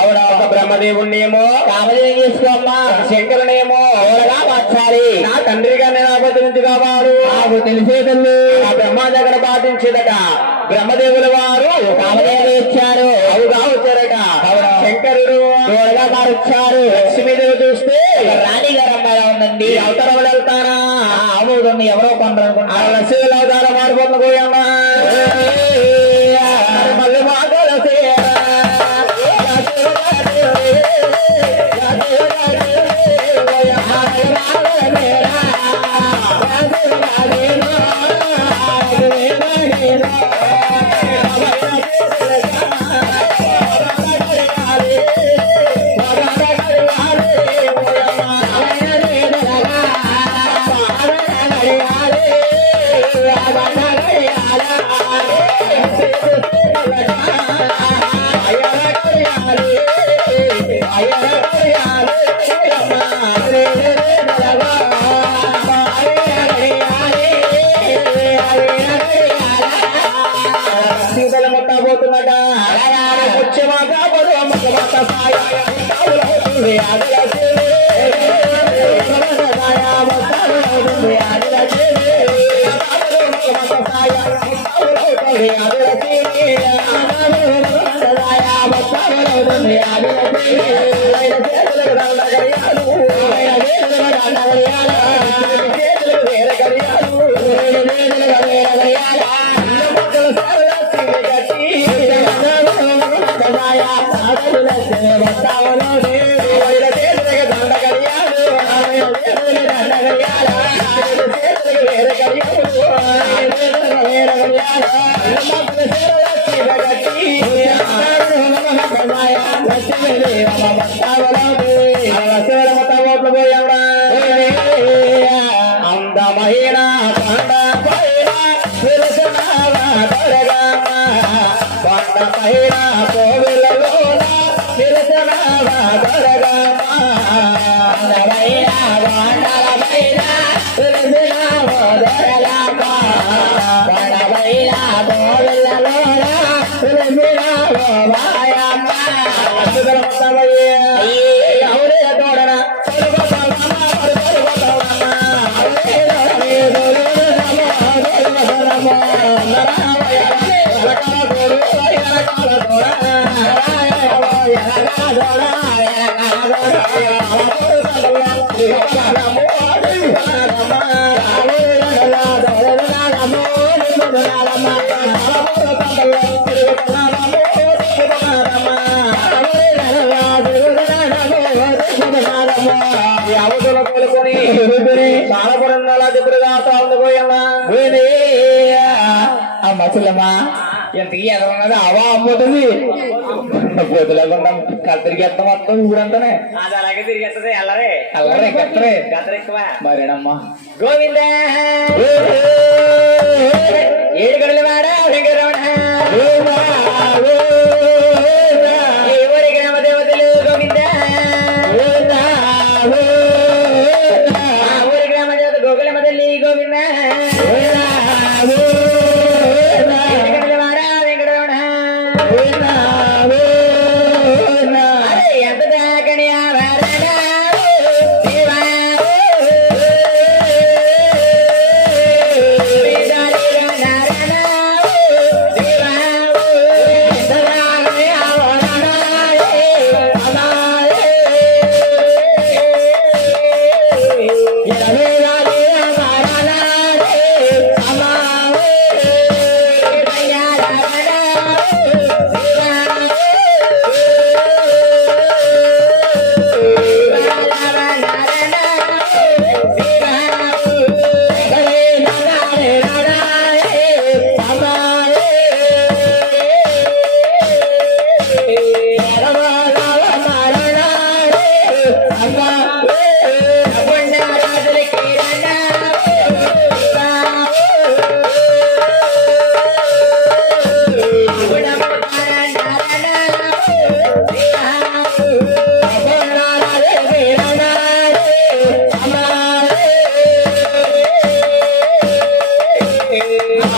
అవునా? ఒక బ్రహ్మదేవుణ్ణేమో కామదేవి చేసుకోమ్మా శంకరునేమో ఎవరుగా మార్చాలి నా తండ్రి గారిని నా బద్ద నుంచి కావాడు నాకు తెలిసే తల్లి. ఆ బ్రహ్మ దగ్గర పాటించేదట. బ్రహ్మదేవుల వారు కామదేవి ఇచ్చారు. అవుగా వచ్చారట. శంకరుడు ఎవరుగా మార్చారు లక్ష్మీదేవి చూస్తే రాణి గారు అమ్మాయి ఉందండి. ఈ అవతారం వెళ్తానా? అవుతుంది ఎవరో కొందరు ఆ అనుకుంటారు లక్ష్మీల అవతారం మారిపోతున్న పోయమ్మా Yeah. Bye. ఆ మసులమ్మా ఎంత ఎదరన్నది అవా అమ్ముతుంది. పొద్దులేకుండా కత్తిరికేస్తాం మొత్తం ఊరంతానే. అది అలాగే తిరిగేస్తుంది అల్లరే. అల్లరే కత్తరే గతర ఎక్కువ. మరేనమ్మా? గోవింద. ఏడు గడుల వాడ వెంకటరమణ.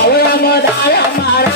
ও আমার আমার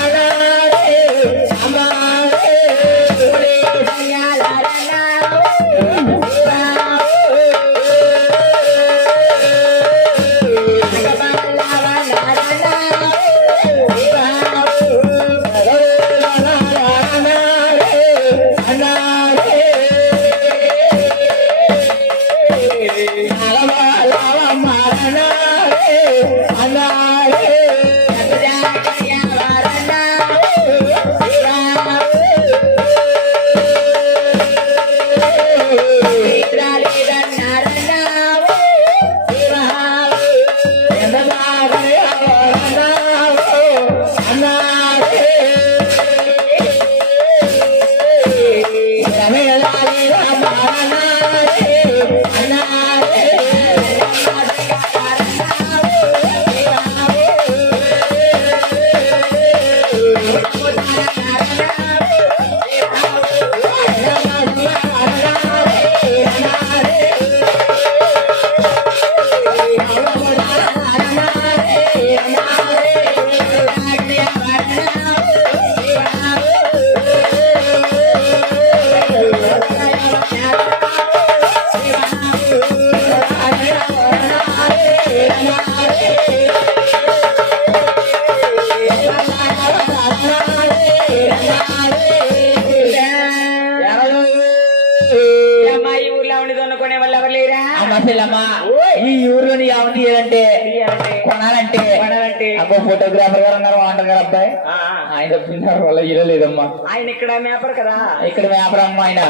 ఆయన ఇక్కడ మేపరు కదా. ఇక్కడ వ్యాపారం ఆయన.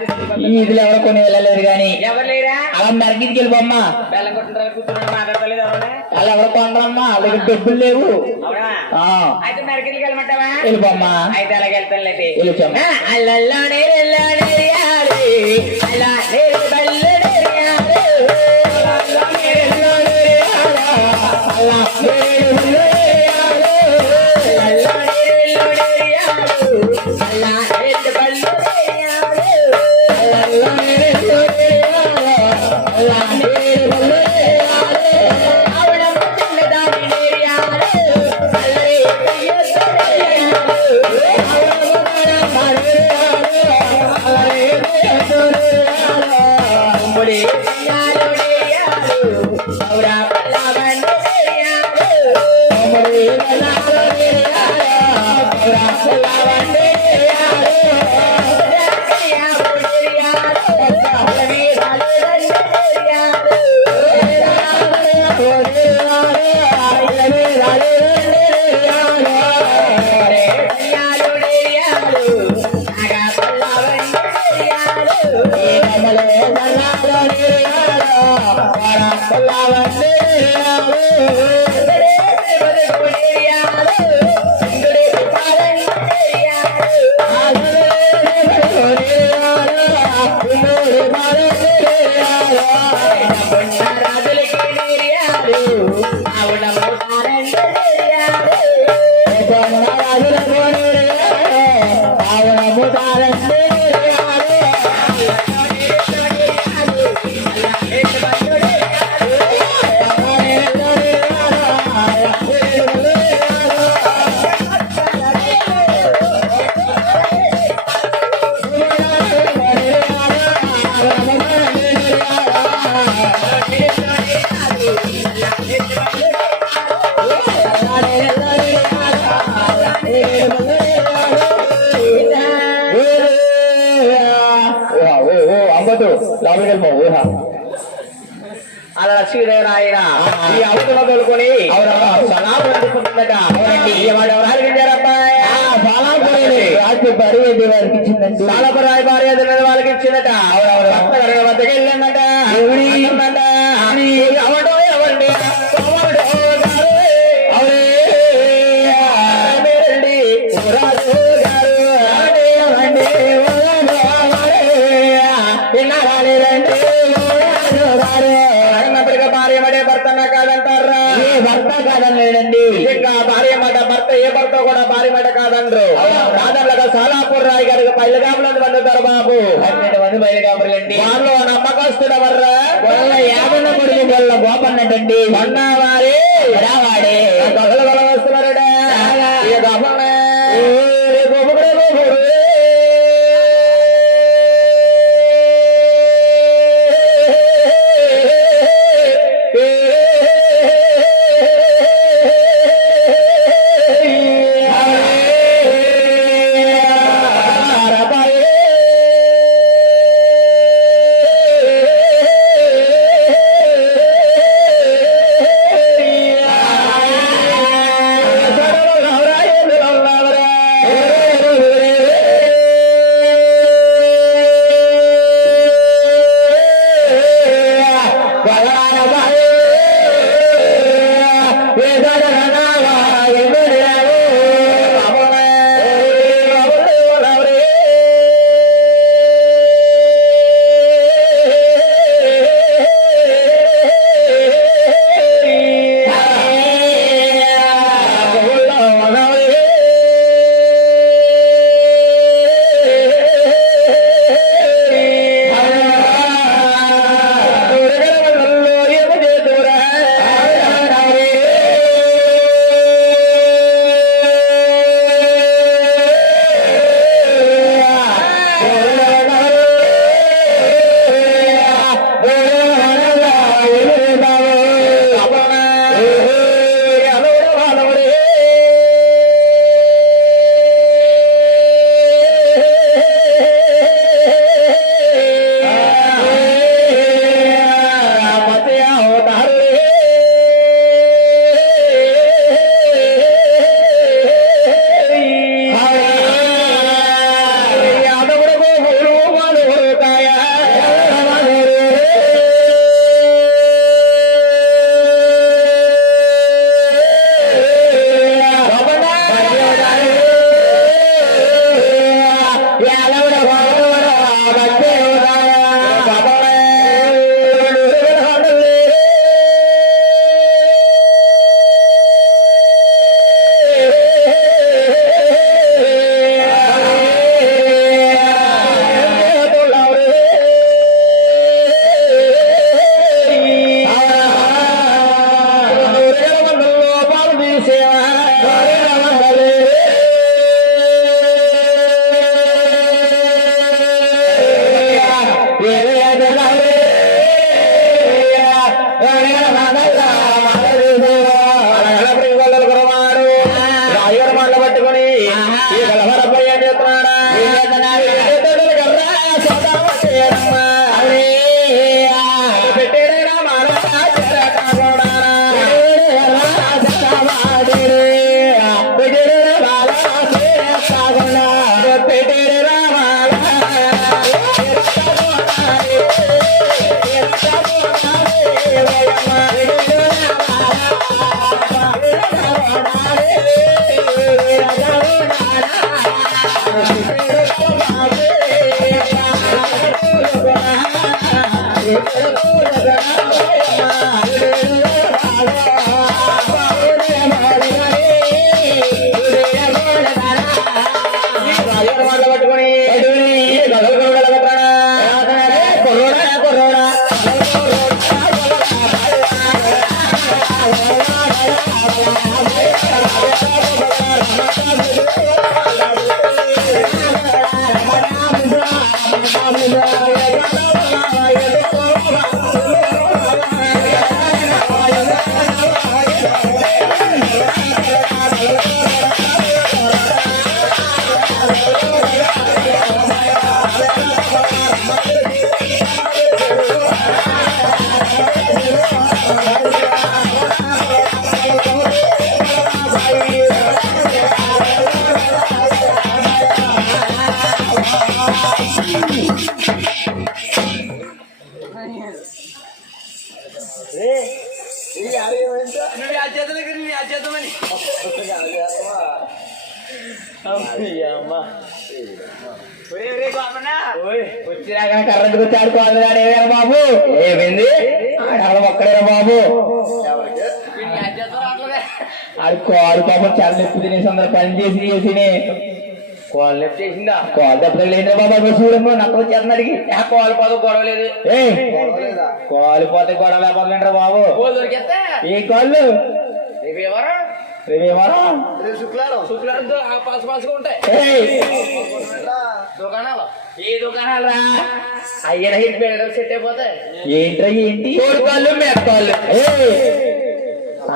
తీసుకెళ్ళి ఈ ఇదిలో ఎవరో కొని వెళ్ళలేరు గాని ఎవరు లేరా? అలా మెరగికి వెళ్ళిపోమ్మా బెల్లం కొట్టిన కూర్చుని మాట్లాడలేదు ఎవరు వాళ్ళు ఎవరో కొనరమ్మా వాళ్ళ దగ్గర డబ్బులు లేవు. అయితే మెరకెళ్ళి వెళ్ళమంటావా? వెళ్ళిపోమ్మా అయితే అలాగే వెళ్తాను లేతే వెళ్ళొచ్చమ్మా అల్లల్లాడే అల్లాడే Ahora రాజు బరువు వారికి ఇచ్చిందండి సాలపరాయి భార్య వాళ్ళకి ఇచ్చిందట వద్దకు వెళ్ళిందట? అంటుందట, ఎవడో ఎవరిని భర్త కాదన్నాడండి. ఇంకా భార్య మాట భర్త ఏ భర్త కూడా భార్య మాట కాదండ్రు కాదనగా సాలాపూర్ రాయి గారికి పల్లెగాములందు వండుతారు బాబు మంది బయలుగాబరులండి వాళ్ళు నమ్మకస్తుడవర్రా? వాళ్ళ యాదన్న కొడుకు వాళ్ళ గోపన్నటండి. అన్నవారి వాడే వచ్చినాక కరెంట్ వచ్చి ఆడుకోవాలి ఏమైనా బాబు. ఏమైంది? ఒక్కడేరా బాబు. ఆడుకోవాలి పాపం చాలా నొప్పి తినేసి అందరు పని చేసి చేసి కాల్ లెఫ్ట్ చేసిందా? కాల్ బాబా నాకు వచ్చేస్తున్న అడిగి. కాల్ పోతే గొడవ లేదు. కాల్ పోతే గొడవ లేకపోతుంటారా బాబు. ఏ కాళ్ళు? రేవేవరా రేవేవరా శుక్లారం పాస్ పాస్గా ఉంటాయి. దుకాణాలు ఏ దుకాణాలు. రా అయ్యన హిట్ బిల్డర్ సెట్ అయిపోతాయి. ఏంట్రా ఏంటి? కోరుకోళ్ళు మేకోళ్ళు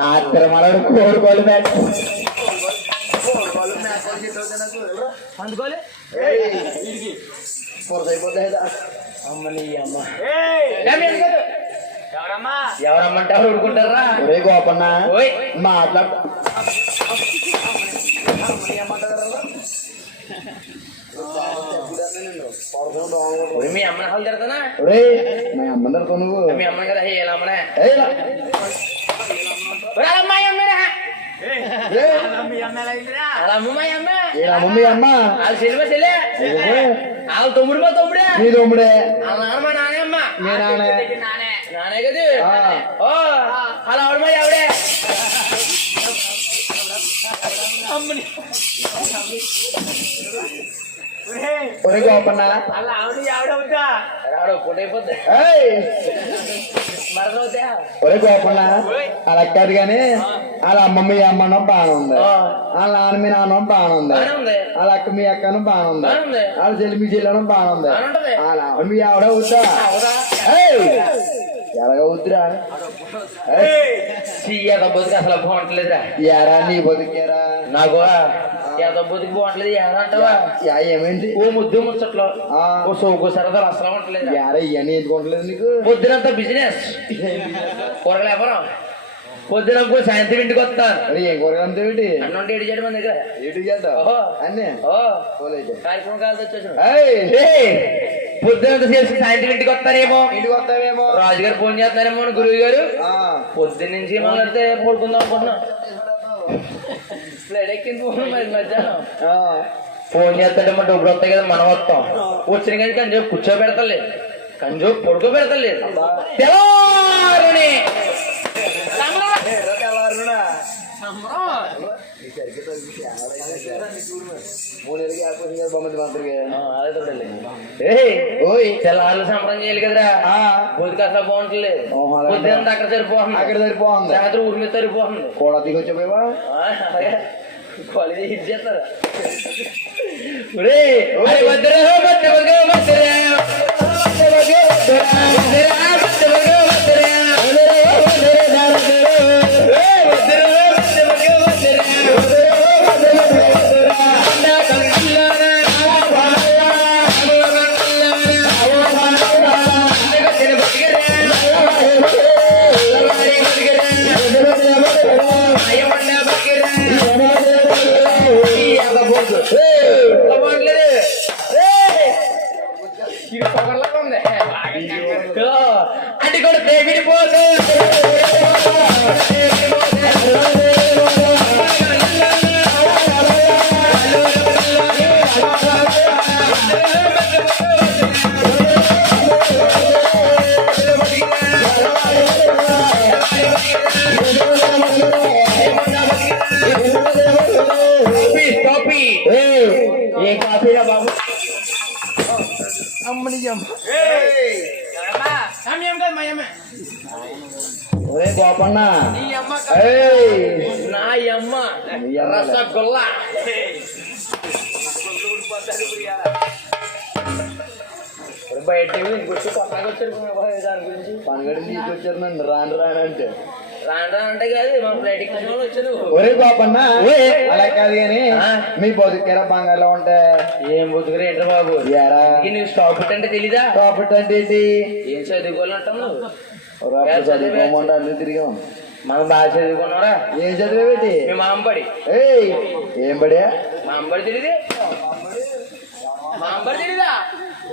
ఆత్రమలడు కోరుకోళ్ళు అందుకోలే అమ్మని అమ్మ ఎవరమ్మా ఎవరమ్మంటే ఎవరు ఊరుకుంటారా? ఒరే గోపన్న మాట్లాడ. మీ అమ్మని హాల్ తిడతానా? ఒరే మా అమ్మందరితో నువ్వు. మీ అమ్మని కదా ఏ అమ్మనే? అమ్మాయి అమ్మేరా అమ్మ అమ్మ అమ్మ వాళ్ళ చెల్లి మా తమ్ముడు మా తమ్ముడే. నీ తమ్ముడే. వాళ్ళ నాన్న మా నానే కదా ఆ. ఓ అలా ఆవిడ మా ఆవిడే అమ్మని ఒరే గోపన్న అలా ఆవిడ ఆవిడ అవుతా రాడు మరణ అవుతా ఒరే గోపన్న అలా కాదు కానీ వాళ్ళ అమ్మమ్మ మీ అమ్మనం ఆ. వాళ్ళ నాన్న మీ నాన్న ఉంది వాళ్ళ అక్క మీ అక్కను ఉంది. వాళ్ళ చెల్లి మీ చెల్లెను ఉంటది. వాళ్ళ ఆవిడ మీ ఆవిడ అవుతా ఎలాగ బతుకు అసలు బాగుంటలేదా ఎరా నీ బతికేరా నాకు బతుకు బాగుంటలేదు ఏరా అంటావా యా ఏమైంది ఓ ముద్దు ముచ్చట్లో. ఓ సోకు సరదాలు అసలు ఉండలేదు ఎరా ఇవన్నీ ఎందుకుంటలేదు నీకు పొద్దునంతా బిజినెస్ కూరగాయలు వ్యాపారం పొద్దున సాయంత్రం ఇంటికి వస్తాను ఏం కూరగాయలు ఏంటి అన్నుంటే ఏడు చేయడం దగ్గర ఎటు చేద్దాం. అన్నీ ఓ కార్యక్రమం కాదు వచ్చేసాను ఏయ్ పొద్దునంత చేసి సాయంత్రం ఇంటికి వస్తానేమో ఇంటికి వస్తావేమో రాజుగారు ఫోన్ చేస్తున్నారేమో అని గురువు గారు ఆ, పొద్దున్న నుంచి మాట్లాడితే పడుకుందాం అనుకుంటున్నా. మధ్యాహ్నం. ఆ. ఫోన్ చేస్తాంటే మన డబ్బులు వస్తాయి కదా మనం వస్తాం. వచ్చిన కానీ కంజో కూర్చోబెడతలేదు. కంజో పడుకోబెడతలేదు. తెల్లారని. మూడేళ్ళకి ఆడిపోయింది కదా బొమ్మది మాత్రమే. అదే. ఏయ్, ఓయ్ తెల్లారులు సంబరం చేయాలి కదరా. ఆ, బతుకు అసలు బాగుంటలేదు. పొద్దున్న అక్కడ సరిపోతుంది. అక్కడ సరిపోతుంది. సాయంత్రం ఊరి మీద సరిపోతుంది. కూడా దిగొచ్చిపోయావా. కాలేజీ ఇది చేస్తారా? ఒరే గోపన్న నీ అమ్మ ఏయ్. నా అమ్మ నీ అమ్మ. రసగుల్లా. ఇప్పుడు బయట కొత్తగా వచ్చారు దాని గురించి? పనగడి తీసుకొచ్చారు నన్ను. రాను రాను అంటే. ఒరే. అలా కాదు కానీ. మీ బతుకేరా బంగారులో ఉంటే? ఏం బతుకురు ఏంట్రా బాబు నువ్వు స్టాప్ అంటే తెలీదా? ప్రాఫిట్ అంటే ఏంటి? ఏం చదువుకోవాలంటావు? చదువుకోమంటే అన్ని తిరిగాం. మనం బాగా చదువుకున్నారా ఏం చదివేటి మీ మా అమ్మబడి ఏయ్ ఏం పడియా మా అమ్మబడి తెలియదు మా అమ్మబడి తెలీదా?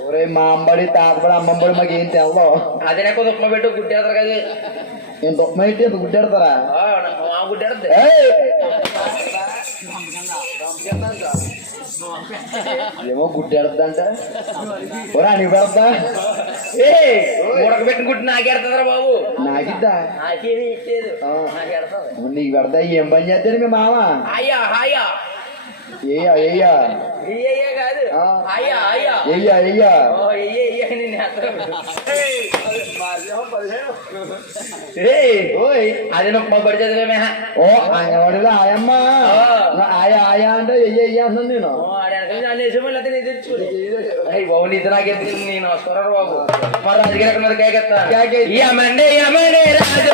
ఒరే మా అంబడి తాతబడి అమ్మమ్మడి మాకు ఏం తెలదో అదే నాకు ఉప్మా పెట్టు గుడ్డేస్తారు కదా ఉప్మా ఇట్టి ఇంత గుడ్డెడతారా గుడ్డెడద్దు ఏయ్! ఏమో గుడ్డెడద్దంట ఒరా నీ పెడతా నాకెడతారా బాబు. నాకిద్దా? నాకేమీ ఇచ్చేది. నీకు పెడతా ఏం పని చేస్తాడు మీ మామ? హాయా హాయా ఏయ్యా ఏయ్యా ఇయ్యయ్యా కాదు. హాయా హాయా ఏయ్యా ఏయ్యా ఓ ఇయ్య ఇయ్య నేను ఓయ్. అది మా పడి చదివేమే ఓ ఆయనవాడిలో ఆయమ్మ. ఆ. ఆయా ఆయా అంటే ఎయ్య ఎయ్య అంటున్నాను నేను. బాబు నీతో నాకెందుకు? నేను బాబు? మరి కేకెత్తా కేకే. యమండి యమండి రాజు